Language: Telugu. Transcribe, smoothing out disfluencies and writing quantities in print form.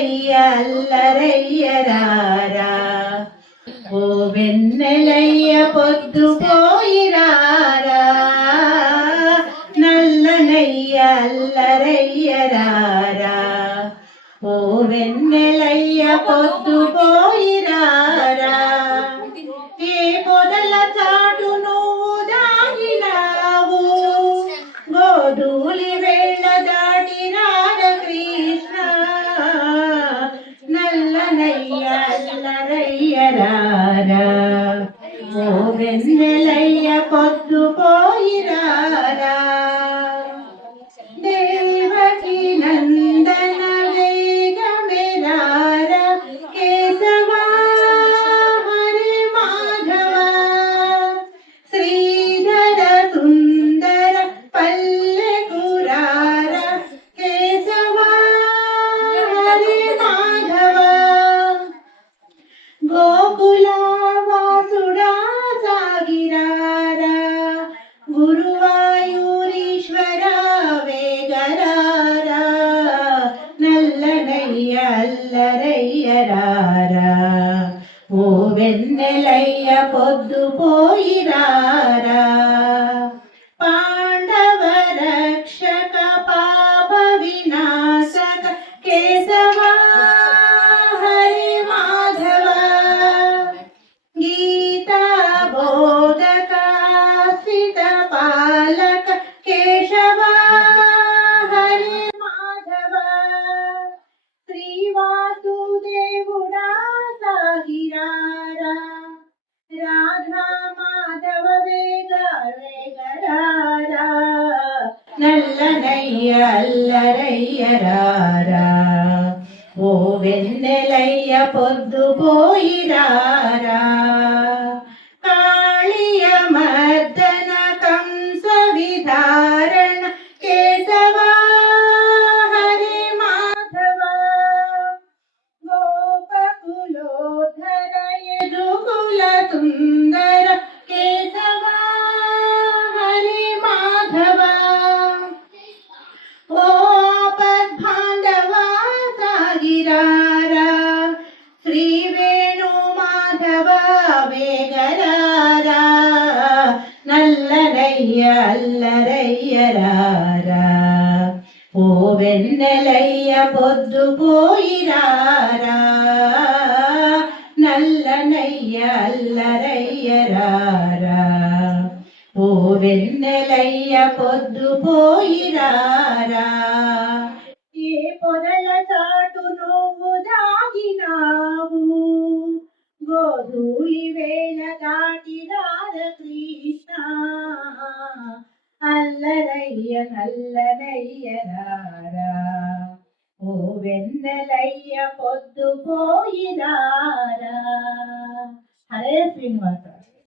వెన్నెలయ్య అల్లరయ్యరారా ఓ వెన్నెలయ్య పొద్దు పోయిరారా నల్లనయ్య అల్లరయ్యరారా ఓ వెన్నెలయ్య పొద్దు పోయిరారా ఏ పొదల చాటు నువ్వు దాగినావు గోధూలి వేళ దాటి రార కృష్ణ నల్లనయ్య అల్లరయ్యరారా ఓ వెన్నెలయ్య పొద్దు పోయిరారా దేవకి నందన వేగమెరార కేశవా హరి మాధవ శ్రీధర సుందర పల్లెకురార కేశవా హరి మాధవ గోకుల వాసుడా సాగిరారా గురువాయూరీశ్వర వేగరారా నల్లనయ్య అల్లరయ్యరారా ఓ వెన్నెలయ్య పొద్దు పోయిరారా పాండవ రక్షక పాప వినాశక కేశవా హరి మాధవ గీతా బోధక శ్రిత పాలక కేశవా హరి మాధవ శ్రీవాసుదేవుడా సాగిరారా రాధా మాధవ వేగరారా నల్లనయ్య అల్లరయ్యరారా ఓ వెన్నెలయ్య పొద్దు పోయిరారా కాళియ మర్దన కంస విధారణ కేశవా హరి మాధవ గోపకులోధర యదుకుల సుందర కేశవా హరి మాధవ ఓ ఆపద్బాంధవా సాగిరారా శ్రీ వేణు మాధవ వేగరారా నల్లనయ్య అల్లరయ్యరారా ఓ వెన్నెలయ్య పొద్దు పోయిరారా నల్లనయ్య అల్లరయ్యరారా ఓ వెన్నెలయ్య పొద్దు పోయిరారా ఏ పొదల చాటు నువ్వు దాగినావు గోధూళి వేళ దాటి రార కృష్ణ అల్లరయ్య నల్లనయ్యరారా ఓ వెన్నెలయ్య పొద్దు పోయిరారా హరే శ్రీనివాస